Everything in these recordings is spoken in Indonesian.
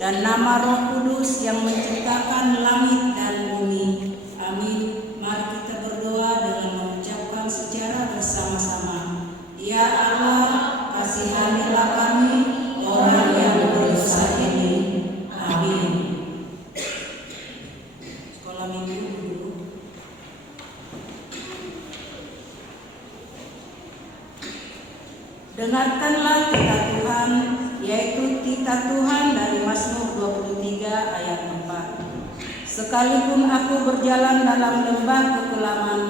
dan nama Roh Kudus yang menciptakan langit dan bumi. Amin. Mari kita berdoa dengan mengucapkan secara bersama-sama. Ya Allah, kasihanilah kami orang yang berdosa ini. Amin. Sekolah minggu dulu. Dengarkanlah kita Tuhan, yaitu titah Tuhan dari Mazmur 23 ayat 4. Sekalipun aku berjalan dalam lembah kekelaman,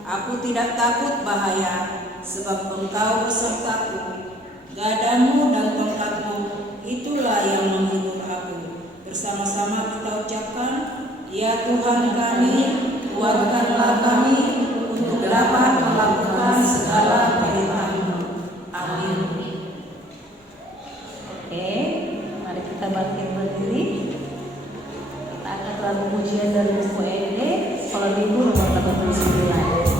aku tidak takut bahaya, sebab Engkau besertaku. Gadamu dan tongkatmu, itulah yang menghibur aku. Bersama-sama kita ucapkan, ya Tuhan kami, kuatkanlah kami untuk dapat melakukan segala perintah-Mu. Amin. Oke, mari kita bangkit berdiri. Kita akan lagu pujian dari buku ED Sekolah Minggu nomor 89.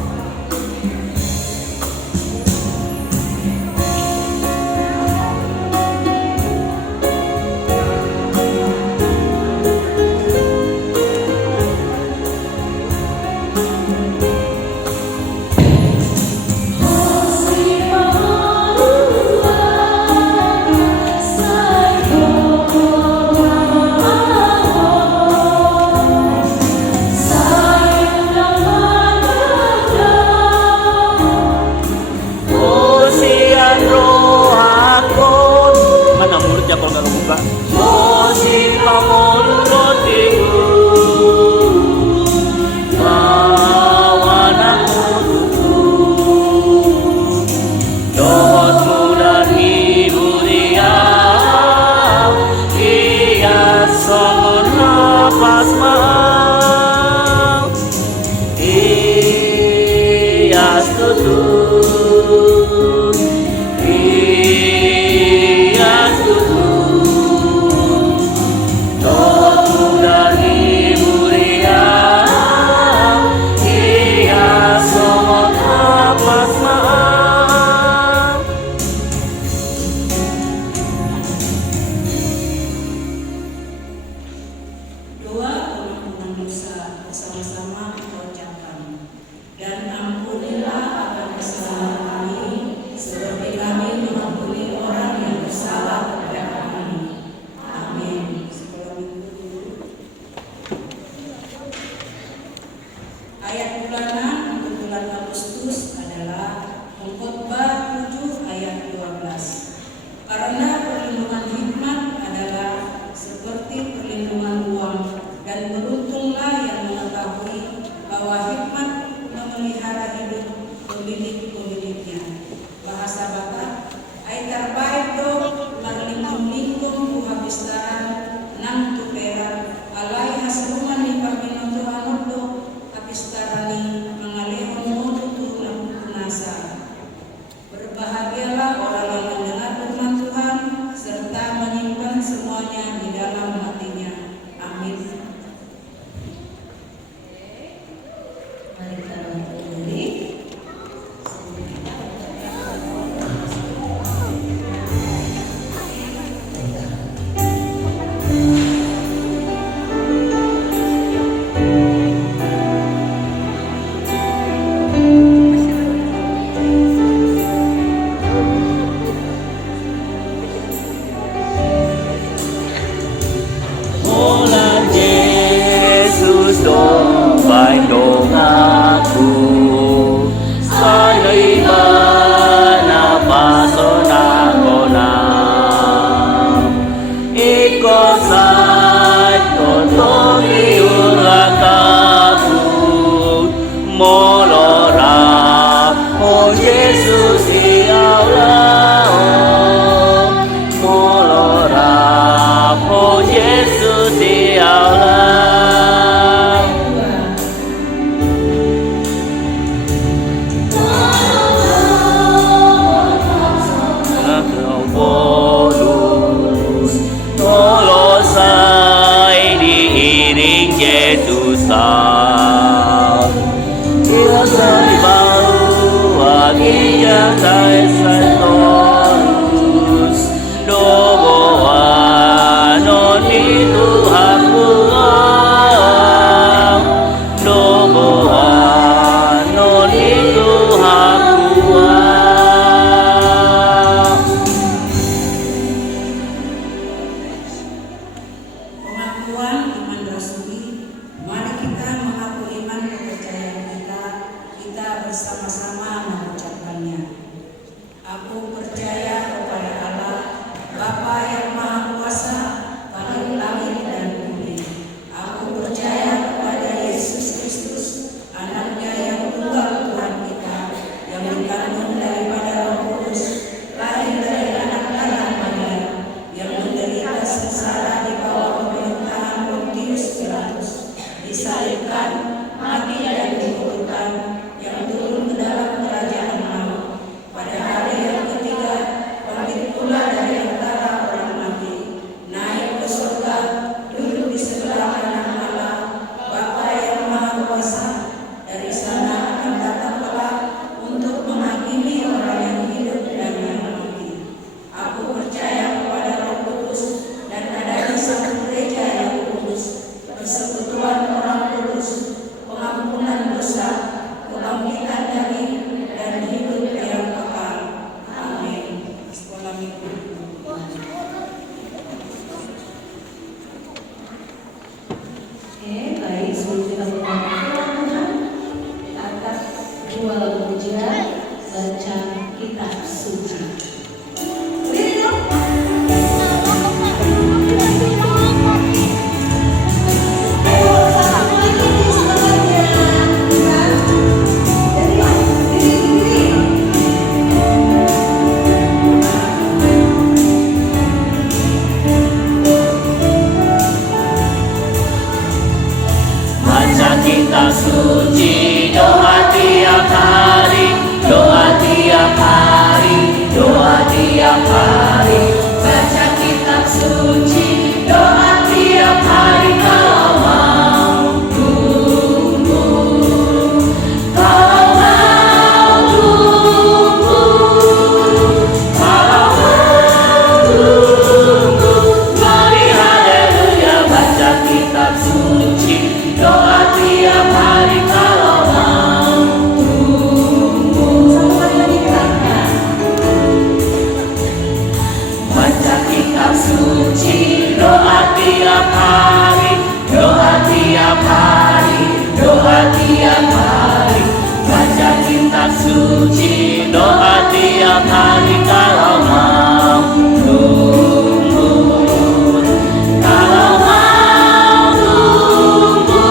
Ayat bulanan untuk bulan Agustus adalah Pengkhotbah 7 ayat 12. Karena perlindungan hikmat adalah seperti perlindungan uang, dan beruntunglah yang mengetahui bahwa hikmat memelihara hidup pemilik-pemiliknya. Bahasa Batak doaku. Saliba napasona kona ikosai kotori urakaku molora oh Yesus ya Allah molora oh Yesus ya Allah. Pengakuan iman rasuli, mari kita mengaku iman kepercayaan kita bersama-sama mengucapkannya. Aku percaya kepada Allah, Bapa yang Maha Kuasa, Paling langit dan bumi. Aku percaya kepada Yesus Kristus, Anaknya yang tunggal Tuhan kita, yang dikandung daripada Roh Kudus, lahir dari anak darah Maria, yang menderita sengsara di bawah pemerintahan Pontius Pilatus, disalibkan, mati dan dikuburkan, yang turun ke dalam kerajaan maut. Pada hari yang ketiga, bangkit pula dari antara orang mati, naik ke surga, duduk di sebelah kanan Allah, Bapa yang Maha Kuasa. Dari sana akan datang kelak untuk menghakimi orang yang hidup dan yang mati. Aku percaya kepada Roh Kudus dan adanya satu gereja yang kudus, persekutuan orang kudus, pengampunan dosa, kebangkitan dari dan hidup yang kekal. Amin. Sekolah minggu. Oke, baik, sebelum kita mulai Tuhan, kita angkat dua lagu pujian, baca kitab suci. Baca kitab suci, doa tiap hari, doa tiap hari, doa tiap hari. Baca kitab suci, doa tiap hari kalau mau tunggu, kalau mau tunggu, kalau mau tunggu. Mari haleluya, baca kitab suci, doa tiap hari kalau mau tunggu. Baca kitab suci, doa tiap hari, doa tiap hari, doa tiap hari. Baca kitab suci, doa tiap hari kalau mau tunggu, kalau mau tunggu,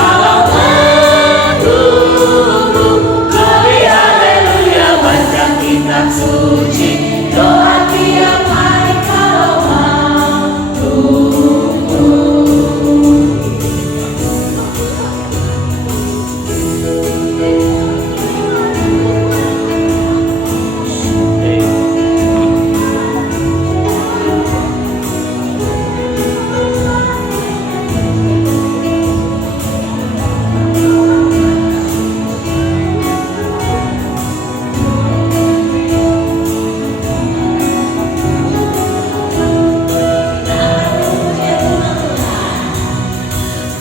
kalau mau tunggu. Glory haleluya, baca kitab suci, doa tiap hari kalau mau tunggu.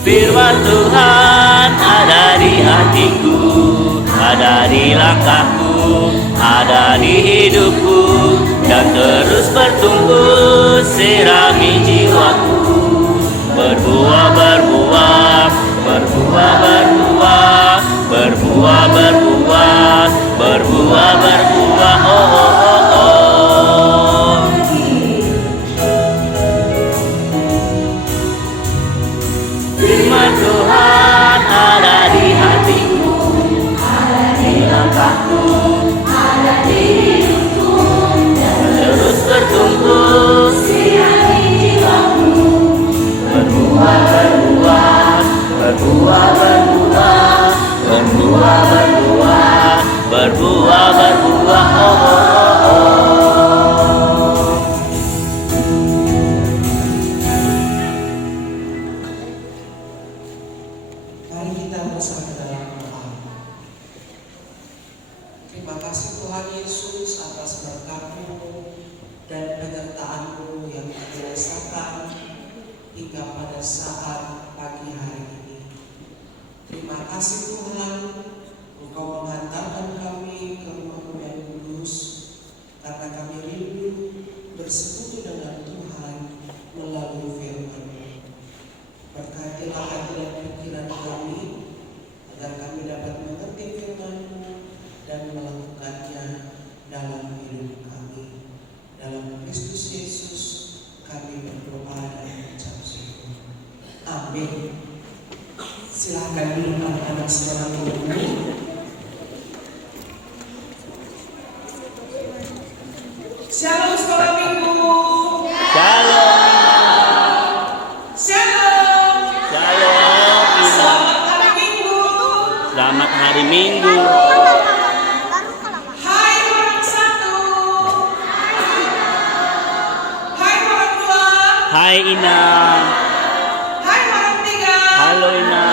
Firman Tuhan ada di hatiku, ada di langkahku, ada di hidupku, dan terus bertumbuh sirami jiwaku. Berbuah, berbuah, berbuah Tuhan ada di hatiku, ada di langkahku, ada di hidupku, dan terus bertumbuh. Siangi jiwaku, berbuah, berbuah, berbuah, berbuah, berbuah, berbuah, berbuah, berbuah. Oh, oh, oh, oh. Mari kita bersama dalam doa. Terima kasih Tuhan Yesus atas berkat-Mu dan penyertaan-Mu yang kami rasakan hingga pada saat pagi hari ini. Terima kasih Tuhan, Engkau menghantarkan kami ke rumah-Mu yang kudus, karena kami rindu bersekutu dengan Tuhan melalui firman-Mu. Berkatilah hati dan pikiran kami, agar kami dapat mengerti firman-Mu dan melakukannya dalam hidup kami. Dalam Kristus Yesus kami berdoa dan mengucap syukur. Amin. Silakan duduk anak-anak sekolah minggu. Shalom sekolah minggu. Shalom, Shalom. shalom, Selamat hari Minggu. selamat hari Minggu. Hai orang satu. Hai orang dua. Hai Ina, Hai orang tiga. halo Ina,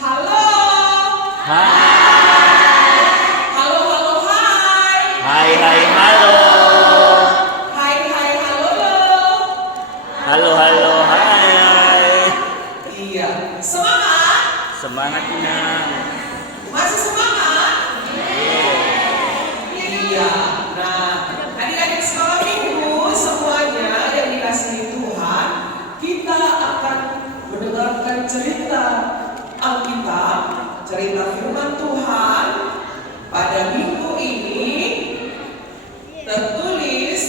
Halo. hai, Halo, halo, hai. hai, hai, halo, Hai, hai, halo. halo, halo, hai, Iya. Semangat. semangat Ina. Masih semangat? Iya. Nah, adik-adik sekolah minggu semuanya yang dikasihi Tuhan, kita akan mendengarkan cerita Alkitab, cerita firman Tuhan pada minggu ini tertulis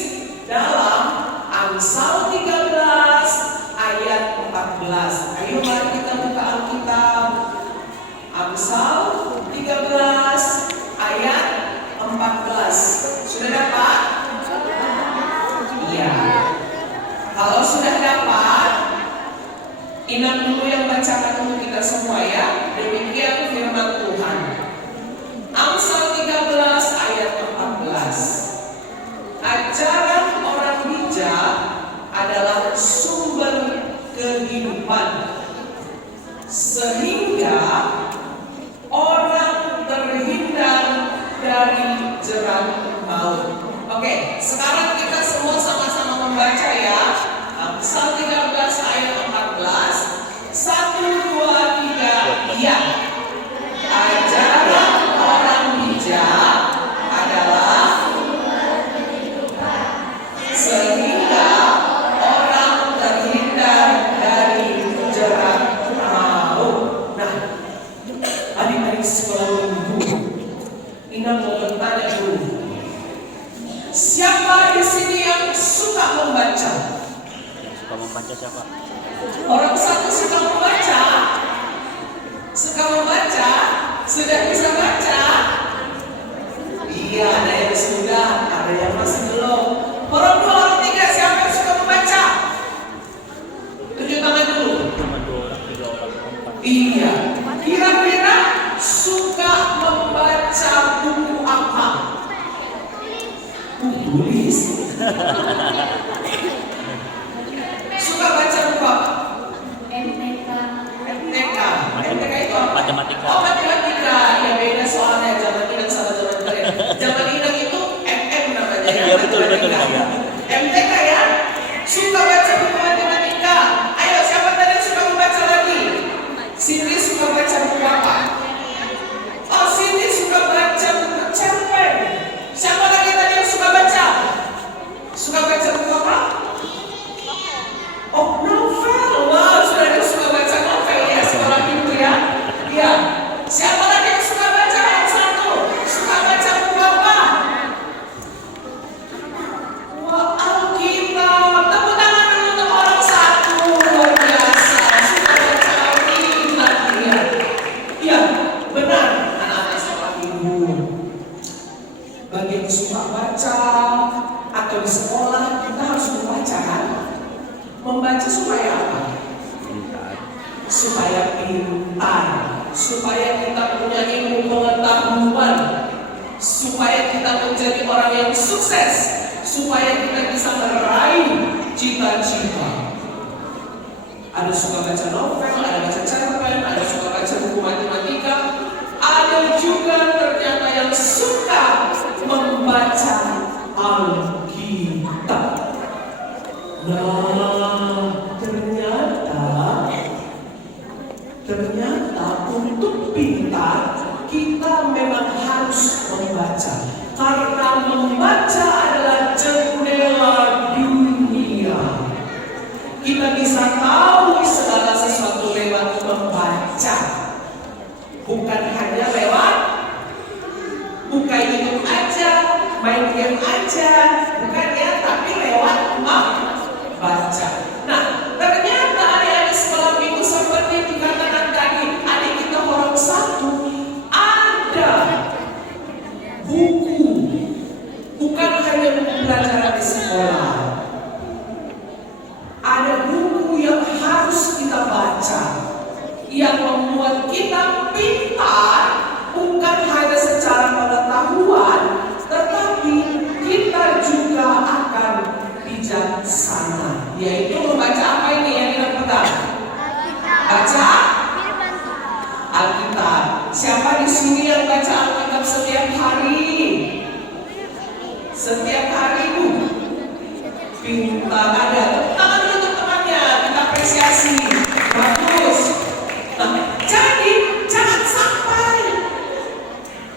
dalam Amsal 13 ayat 14. Ayo mari kita buka Alkitab. Amsal 13 ayat 14. Sudah dapat? Iya. Kalau sudah dapat, ingat dulu yang bacakan untuk kita semua ya. Demikian firman Tuhan. Amsal 13 ayat 14. Ajaran orang bijak adalah sumber kehidupan, sehingga orang terhindar dari jerat maut. Oke, sekarang kita semua sama-sama membaca ya. Amsal 13 ayat 14. 1, 2, 3, iya. Ajaran orang bijak adalah sehingga orang terhindar dari jerat maut. Nah, adik-adik sekolah minggu, Ina mau bertanya dulu. Siapa di sini yang suka membaca? Suka membaca siapa? Orang satu suka membaca? Suka membaca? Sudah bisa baca? Iya, ada yang sudah, ada yang masih belum. Orang dua, orang tiga, siapa yang suka membaca? Tunjuk tangan dulu. Cuma 2 orang, 3 orang, 4. Iya, kira-kira suka membaca buku apa? Tulis. Suka baca buku apa? MTK. MTK itu apa? Matematika. Oh, matematika. Ya beda soalnya zaman Inang sama zaman kalian. Zaman Inang itu MM namanya. Iya, betul, betul, Matematika. ya. MTK supaya apa? Pintar. Supaya pintar, supaya kita punya ilmu pengetahuan, supaya kita menjadi orang yang sukses, supaya kita bisa meraih cita-cita. Ada suka baca novel, ada baca cerpen, ada suka baca buku matematika, ada juga ternyata yang suka membaca Alkitab. Nah, ternyata untuk pintar kita memang harus membaca, karena membaca adalah jendela dunia. Kita bisa tahu segala sesuatu lewat membaca, bukan hanya lewat buka YouTube aja, main game aja, bukan ya, tapi lewat membaca. Nah, ternyata adik-adik sekolah minggu seperti dikatakan tadi, adik kita orang satu ada buku, bukan hanya buku pelajaran di sekolah. Ada buku yang harus kita baca, yang membuat kita pintar, bukan hanya secara pengetahuan, tetapi kita juga akan bijaksana. Yaitu membaca apa ini yang kita pegang? Baca Alkitab. Siapa di sini yang baca Alkitab setiap hari? Setiap hari, Bu? Pintar. Ada. Tangan untuk temannya, kita apresiasi. Bagus. Nah, jadi jangan sampai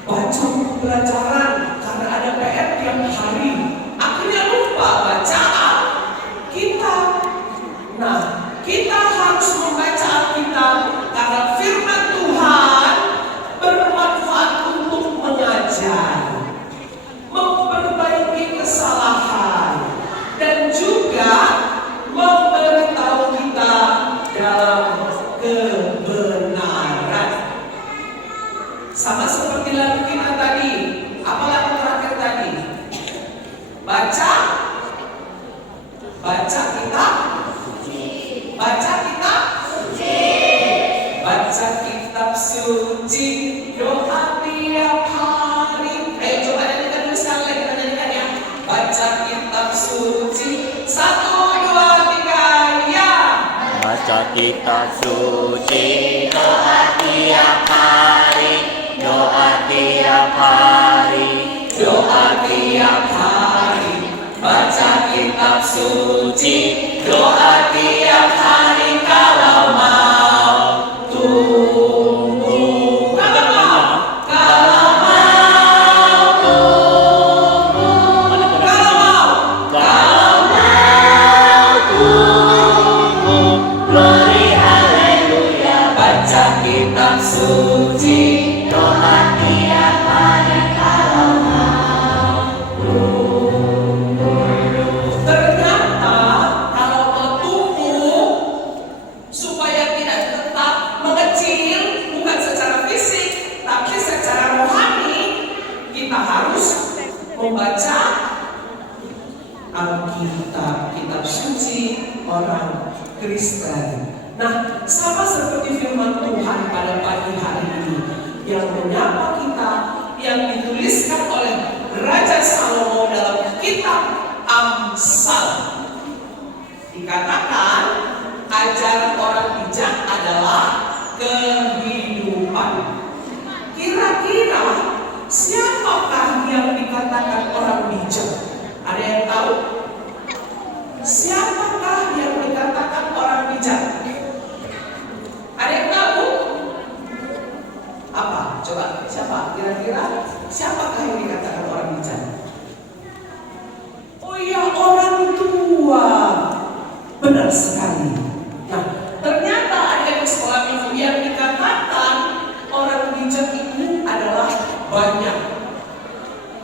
baca buku pelajaran karena ada PR tiap hari, akhirnya lupa baca Alkitab. Nah, kita harus membaca Alkitab karena firman Tuhan bermanfaat untuk mengajar, memperbaiki kesalahan, dan juga memberitahu kita dalam kebenaran. Sama seperti lagu kita tadi. Apa lagu terakhir tadi? Baca kitab. Baca kitab suci. Baca kitab suci. Doa tiap hari. Ayo coba nyanyikan dulu sekali lagi, kita nyanyikan ya. Baca kitab suci. 1, 2, 3, ya. Baca kitab suci, doa tiap hari, doa tiap hari, Doa tiap hari. Baca kitab suci. Doa tiap hari kalau mau tumbuh. Kalau mau tumbuh. mana Kalau Kalau tumbuh, glory haleluya. baca kitab suci. Doa tiap hari kalau Ternyata kalau mau tumbuh supaya tidak tetap mengecil, bukan secara fisik tapi secara rohani, kita harus membaca Alkitab, kitab suci orang Kristen. Nah, sama seperti firman Tuhan pada pagi hari ini yang menyapa kita, yang dituliskan oleh Raja Salomo dalam kitab Amsal. Dikatakan ajaran orang bijak adalah kehidupan. Kira-kira siapakah yang dikatakan orang bijak? Ada yang tahu? Siapakah yang dikatakan orang bijak? Ada yang tahu? Apa? Coba, siapa? Kira-kira siapakah yang dikatakan orang bijak? Oh iya, orang tua. Benar sekali. Nah, ternyata ada di sekolah minggu yang dikatakan orang bijak itu adalah banyak.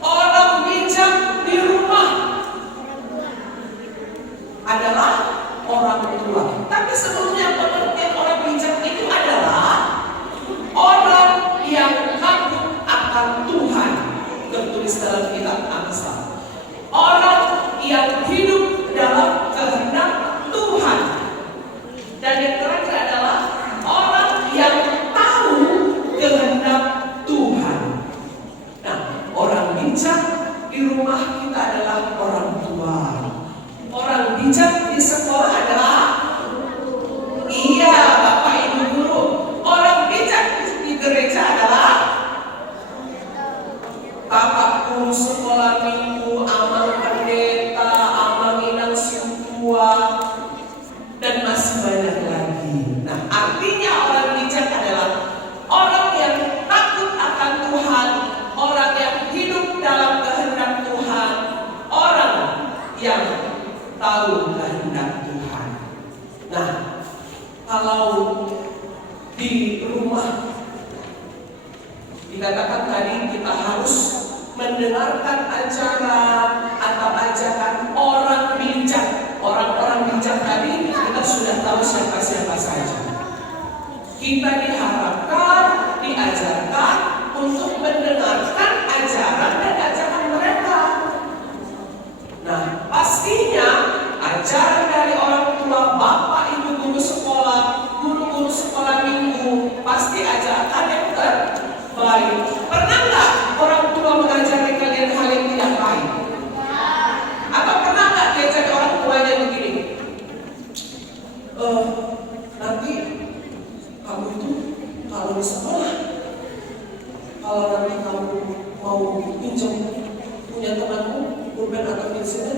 Orang bijak di rumah adalah orang tua. Tapi sebetulnya pengertian orang bijak itu adalah orang yang takut akan Tuhan, tertulis dalam kitab Amsal. Orang yang hidup dalam kehendak Tuhan Kalau di rumah dikatakan tadi kita harus mendengarkan ajaran atau ajakan orang bijak. Orang-orang bijak tadi kita sudah tahu siapa-siapa saja. Kita diharapkan, diajarkan untuk mendengarkan ajaran dan ajakan mereka. Nah, pastinya ajaran dari orang tua, bapak, ibu, guru sekolah, guru-guru sekolah minggu, pasti ajakan yang terbaik. Pernah nggak orang tua mengajari kalian hal yang tidak baik? Atau pernah nggak diajari orang tuanya begini? Nanti kamu itu kalau di sekolah, kalau nanti kamu mau pinjam punya temanmu pulpen atau pensil,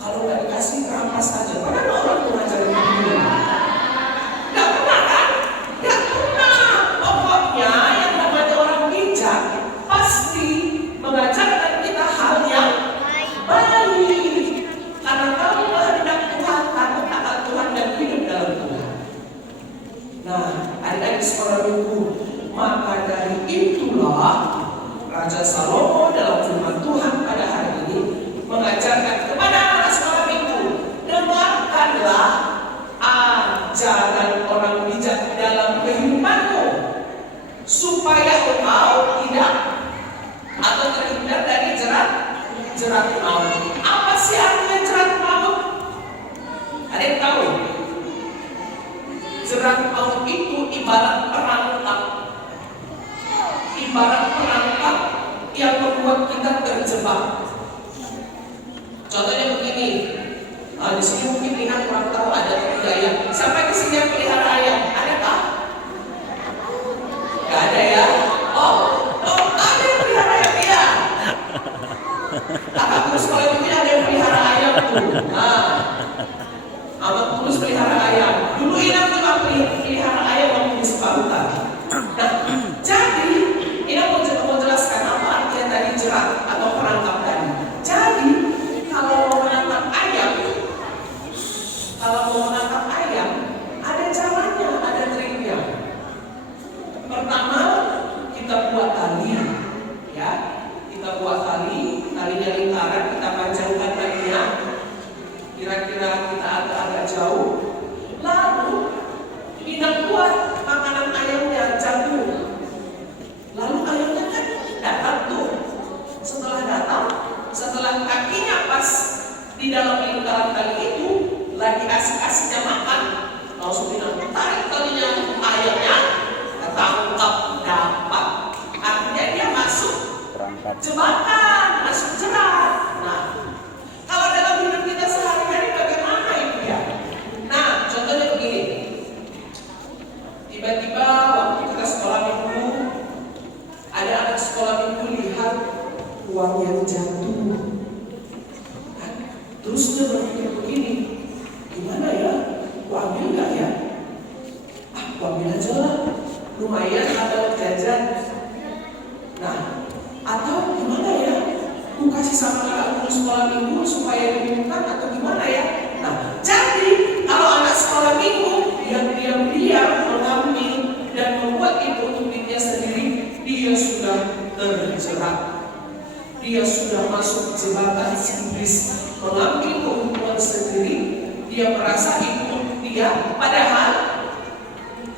kalau nggak dikasih rampas aja. Pernah nggak orang tua ngajarin begini? Nggak pernah kan? Nggak pernah. Pokoknya yang namanya orang bijak pasti mengajarkan kita hal yang baik. Karena kamu kehendak Tuhan, takut akan Tuhan dan hidup dalam Tuhan. Nah, adik-adik sekolah minggu, maka dari itulah Raja Salomo dalam firman Tuhan pada hari ini mengajarkan kepada anak sekolah minggu, dengarkanlah ajaran orang bijak dalam kehidupanmu, supaya engkau tidak atau terhindar dari jerat maut. Apa sih artinya jerat maut? Ada yang tahu? Jerat maut itu ibarat perangkap. Ibarat perangkap yang membuat kita terjebak. Contohnya begini, di sini mungkin Ina kurang tahu ada atau tidak ya. Sampai ke sini yang pelihara ayam, ada kah? Gak ada ya? Oh, ada yang pelihara ayam ya? Kakak terus kalau itu ada yang pelihara ayam tuh. Amat tulus pelihara ayam. Dulu Ina juga pelihara ayam waktu di Separutan. Nah, jadi Ina mau jelaskan apa artinya tadi jerat atau perangkap tadi. Jadi kalau mau menangkap ayam, ada caranya, ada triknya. Pertama, kita buat tali, ya. Kita buat talinya lingkaran, kita panjangkan talinya. Kira-kira kita agak-agak jauh. Lalu kita buat makanan ayamnya jagung. Lalu ayamnya kan datang tuh. Setelah kakinya pas di dalam lingkaran tali itu lagi asik-asiknya makan, langsung tarik talinya ayamnya, ketangkap dapat. Artinya dia masuk jebakan, masuk jerat. Nah, kalau dalam hidup kita sehari-hari bagaimana itu ya? Nah, contohnya begini. Tiba-tiba waktu kita sekolah minggu, ada anak sekolah minggu lihat uang yang jatuh. Terus dia berpikir begini, gimana ya? Aku ambil nggak ya? Aku ambil aja lah. Lumayan ada jajan. Nah, atau gimana ya? Aku kasih sama kakakku sekolah minggu supaya diminta atau gimana ya? Nah, jadi kalau anak sekolah minggu yang diam-diam mengambil dan membuat itu untuk dirinya sendiri, dia sudah terjerat. Dia sudah masuk jebakan iblis, mengambil keuntungan sendiri. Dia merasa itu untuk dia, padahal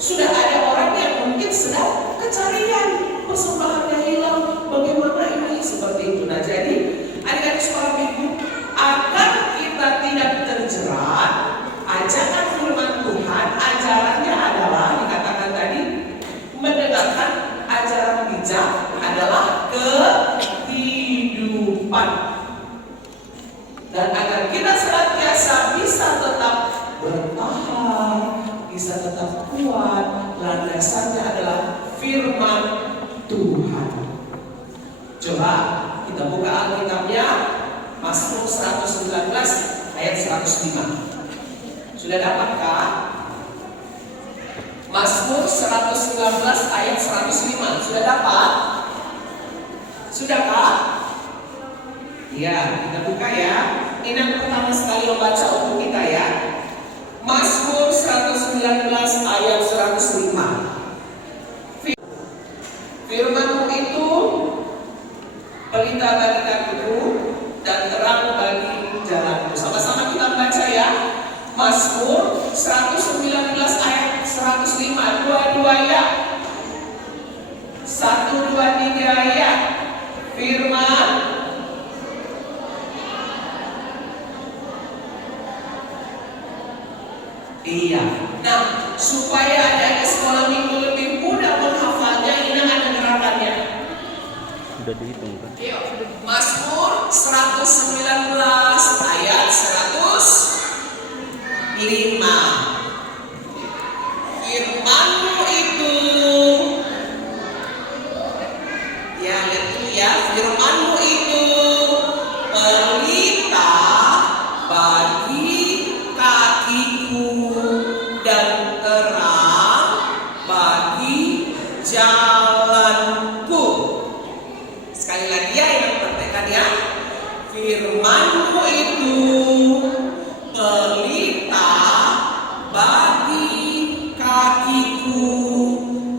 sudah ada orang yang mungkin sedang kecarian, persembahannya hilang. Bagaimana ini seperti itu? Nah, jadi adik-adik sekolah minggu, agar kita tidak terjerat, ajakan firman Tuhan, ajarannya adalah dikatakan tadi, mendengarkan ajaran bijak adalah kehidupan. Dan agar kita senantiasa bisa tetap bertahan, bisa tetap kuat, landasannya adalah firman Tuhan. Coba kita buka Alkitabnya, Mazmur 119 ayat 105. Sudah dapatkah? Mazmur 119 ayat 105. Sudah dapat? Sudahkah? Ya, kita buka ya. Ini yang pertama sekali membaca untuk kita ya. Mazmur 119 ayat 119 ayat 105. Dua-dua ya. 1, 2, 3 ya. Firman iya. Nah, supaya adik sekolah minggu lebih mudah menghafalnya, ini ada gerakannya. Sudah dihitung kan? Yuk, Mazmur 119 ayat 105. Firman-Mu itu, ya lihat dulu ya, firman-Mu itu pelita bagi kakiku dan terang bagi jalanku. Sekali lagi ya, yang praktekkan ya. Firman-Mu itu pelita bagi kakiku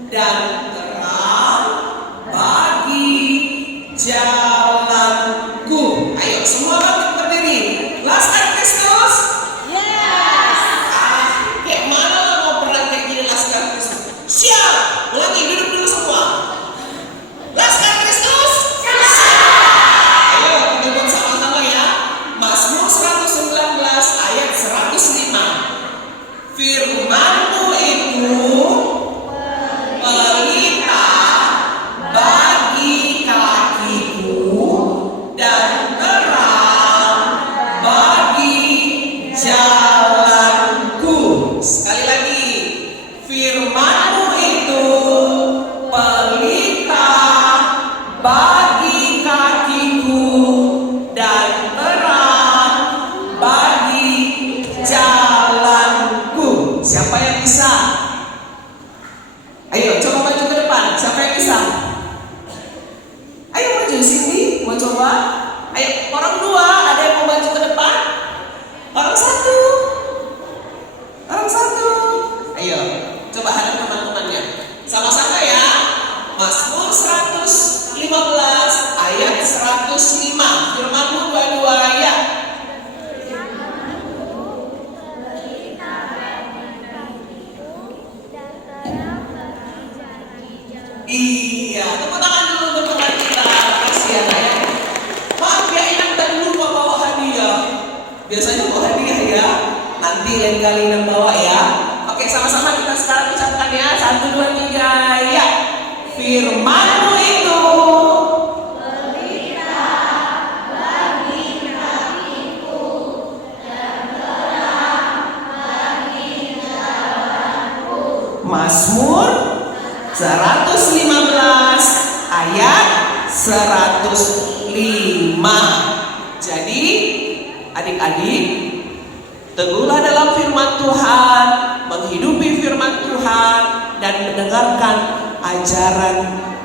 dan terang bagi jalanku. Ayo semua bangkit berdiri. Laskan Kristus. Kayak mana mau perang kayak gini laskan Kristus? Siap. Ulangi, duduk dulu semua. Laskan Kristus. Ayo kita buat sama-sama ya. Mazmur 119 ayat 105. Firman-Mu itu pelita bagi kakiku dan terang bagi jalanku. Sekali lagi, firman-Mu itu pelita bagi kakiku dan terang bagi jalanku. Siapa yang bisa? Ayo coba maju ke depan. Siapa yang bisa? Ayo maju sini. Mau coba? Ayo orang dua. Ada yang mau maju ke depan? Orang satu. Orang satu. Ayo coba hadap teman-temannya. Sama-sama ya. Mazmur 115 ayat 105. Firman-Mu dua-dua ya. Iya, tepuk tangan dulu untuk teman kita. Kasih ya, ya. Maaf ya, Inang tadi lupa bawa hadiah. Biasanya bawa hadiah ya. Nanti lain kali Inang bawa ya. Oke, sama-sama kita sekarang ucapkan ya. 1, 2, 3 ya. Firman-Mu itu Mazmur 115 ayat 105. Jadi adik-adik, teguhlah dalam firman Tuhan, menghidupi firman Tuhan, dan mendengarkan ajaran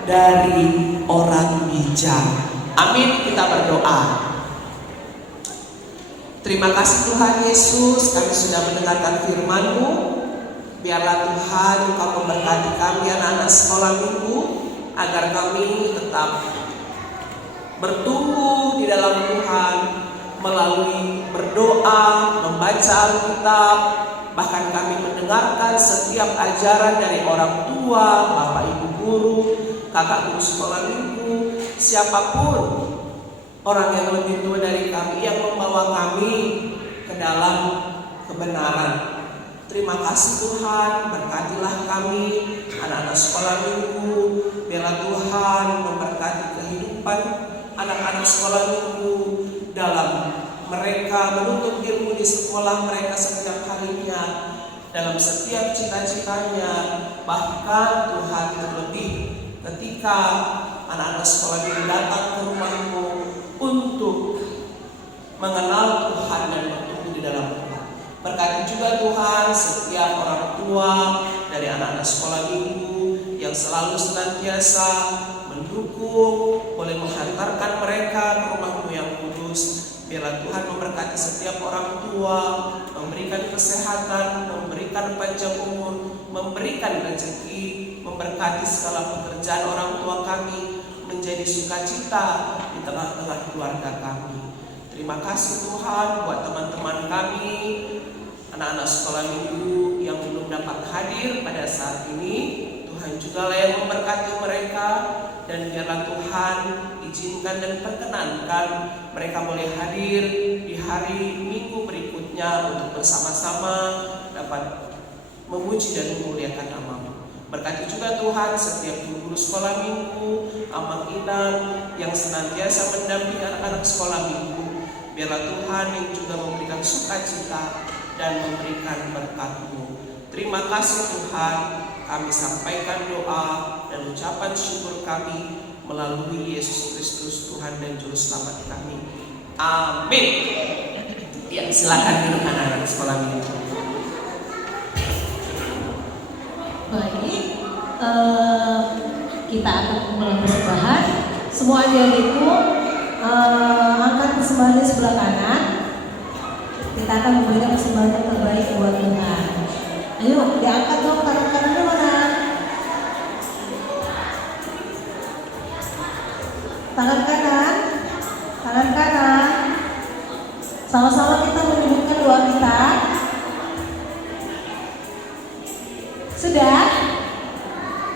dari orang bijak. Amin, kita berdoa. Terima kasih Tuhan Yesus, kami sudah mendengarkan firman-Mu. Biarlah Tuhan Engkau memberkati kami anak-anak sekolah minggu, agar kami tetap bertumbuh di dalam Tuhan melalui berdoa, membaca Alkitab, bahkan kami mendengarkan setiap ajaran dari orang tua, bapak ibu guru, kakak guru sekolah minggu, siapapun orang yang lebih tua dari kami yang membawa kami ke dalam kebenaran. Terima kasih Tuhan, berkatilah kami anak-anak sekolah minggu. Biarlah Tuhan memberkati kehidupan anak-anak sekolah minggu dalam mereka menuntut ilmu di sekolah mereka setiap harinya, dalam setiap cita-citanya. Bahkan Tuhan terlebih ketika anak-anak sekolah minggu datang ke rumahmu untuk mengenal Tuhan dan bertumbuh di dalam Tuhan. Berkati juga Tuhan setiap orang tua dari anak-anak sekolah minggu yang selalu senantiasa mendukung, boleh menghantarkan mereka ke rumah-Mu yang kudus. Biarlah Tuhan memberkati setiap orang tua, memberikan kesehatan, memberikan panjang umur, memberikan rezeki, memberkati segala pekerjaan orang tua kami menjadi sukacita di tengah-tengah keluarga kami. Terima kasih Tuhan buat teman-teman kami, Anak-anak sekolah minggu yang belum dapat hadir pada saat ini, Tuhan juga lah yang memberkati mereka, dan biarlah Tuhan izinkan dan perkenankan mereka boleh hadir di hari Minggu berikutnya untuk bersama-sama dapat memuji dan memuliakan nama-Mu. Berkati juga Tuhan setiap guru-guru sekolah minggu, Amang Inang yang senantiasa mendampingi anak-anak sekolah minggu. Biarlah Tuhan yang juga memberikan sukacita dan memberikan berkat-Mu. Terima kasih Tuhan, kami sampaikan doa dan ucapan syukur kami melalui Yesus Kristus Tuhan dan Juru Selamat kami. Amin. Ya, silakan duduk anak-anak sekolah minggu. Baik, kita akan mulai persembahan. Semua adik-adikku angkat persembahan di sebelah kanan. Kita akan memberikan persembahan yang terbaik buat Tuhan. Ayo diangkat dong kanan-kanannya mana? Tangan kanan, tangan kanan. Sama-sama kita menyebutkan doa kita. Sudah?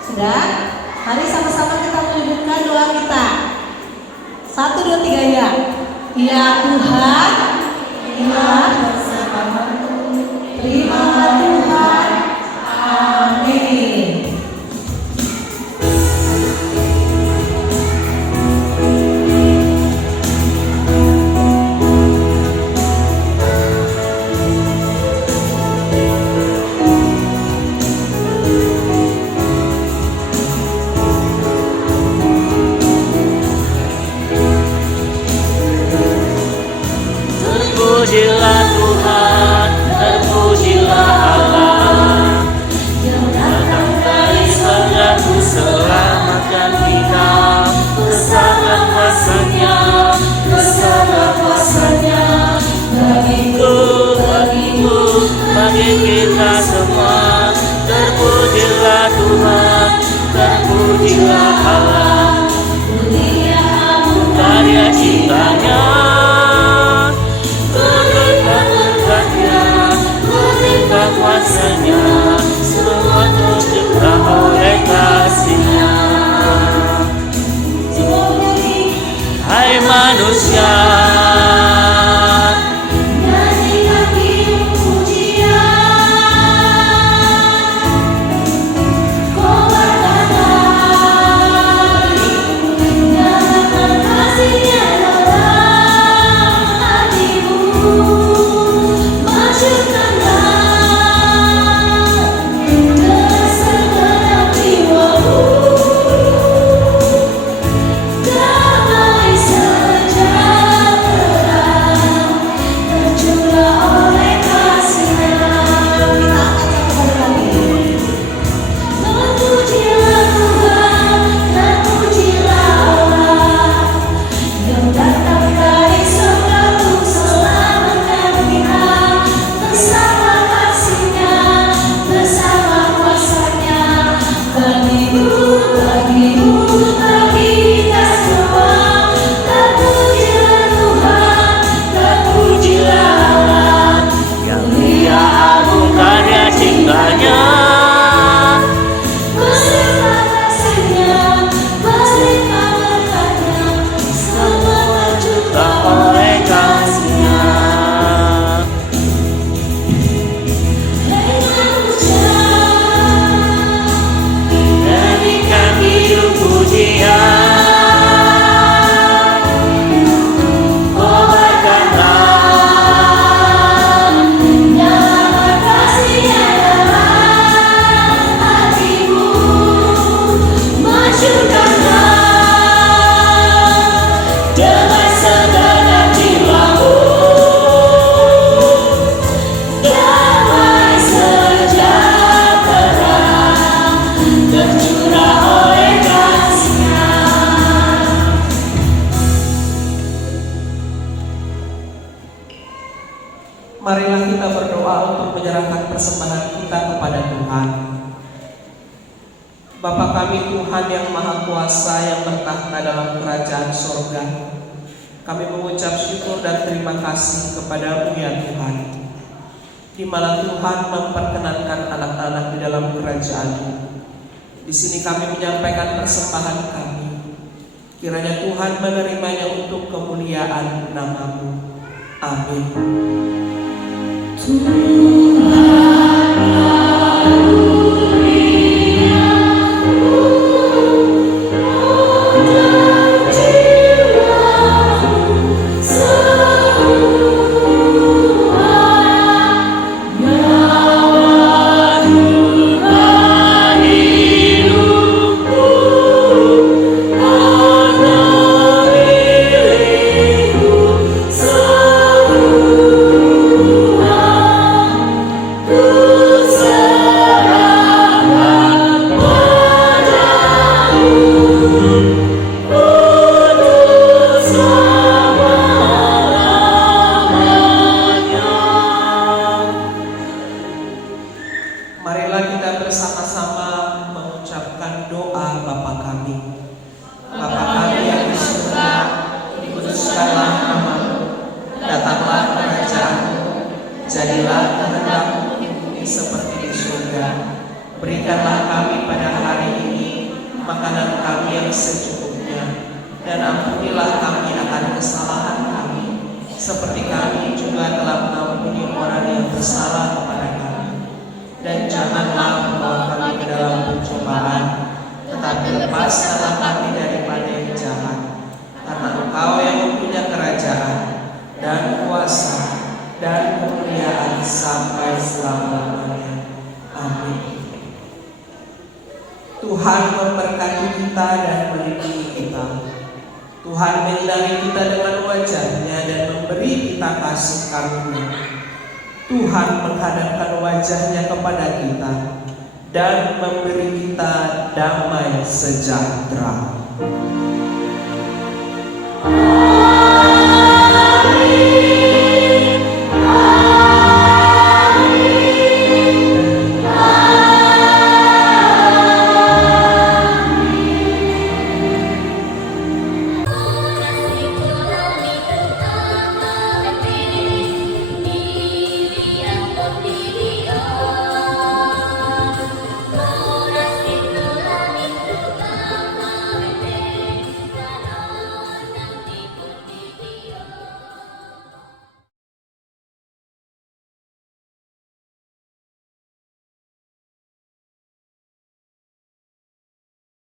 Sudah? Mari sama-sama kita menyebutkan doa kita. 1, 2, 3 ya. Ya Tuhan, inilah bersamaku. Terima Tuhan. Amin. Terpujilah Tuhan, terpujilah Allah yang datang dari surga untuk selamatkan kita. Bersama kuasanya, bersama kuasanya, bagiku, bagimu, bagi kita semua. Terpujilah Tuhan, terpujilah Allah, karya ciptanya. Kuasanya semua tercipta oleh kasih-Nya. Hai manusia, nyanyikan pujian. Kau berkata, nyatakan kasih-Nya dalam hatimu. Majukanlah Marilah kita berdoa untuk menyerahkan persembahan kita kepada Tuhan. Bapa kami Tuhan yang Maha Kuasa yang bertahta dalam kerajaan surga, kami mengucap syukur dan terima kasih kepada-Mu ya Tuhan. di mana Tuhan memperkenankan anak-anak di dalam kerajaan-Mu. Di sini kami menyampaikan persembahan kami. Kiranya Tuhan menerimanya untuk kemuliaan nama-Mu. Amin. Marilah kita bersama-sama mengucapkan doa Bapa kami. Bapa kami yang di surga, dikuduskanlah nama-Mu, datanglah kerajaan-Mu, jadilah kehendak-Mu seperti di surga. Berikanlah kami pada hari ini makanan kami yang secukupnya, dan ampunilah kami akan kesalahan kami, seperti kami juga telah mengampuni orang yang bersalah kepada kami. Dan janganlah membawa kami ke dalam pencobaan, tetapi lepaskanlah kami daripada yang jahat. Karena Engkau yang mempunyai kerajaan dan kuasa dan kemuliaan sampai selama-lamanya. Amin. Tuhan memberkati kita dan melindungi kita. Tuhan menyinari kita dengan wajah-Nya dan memberi kita kasih karunia. Tuhan menghadapkan wajah-Nya kepada kita dan memberi kita damai sejahtera.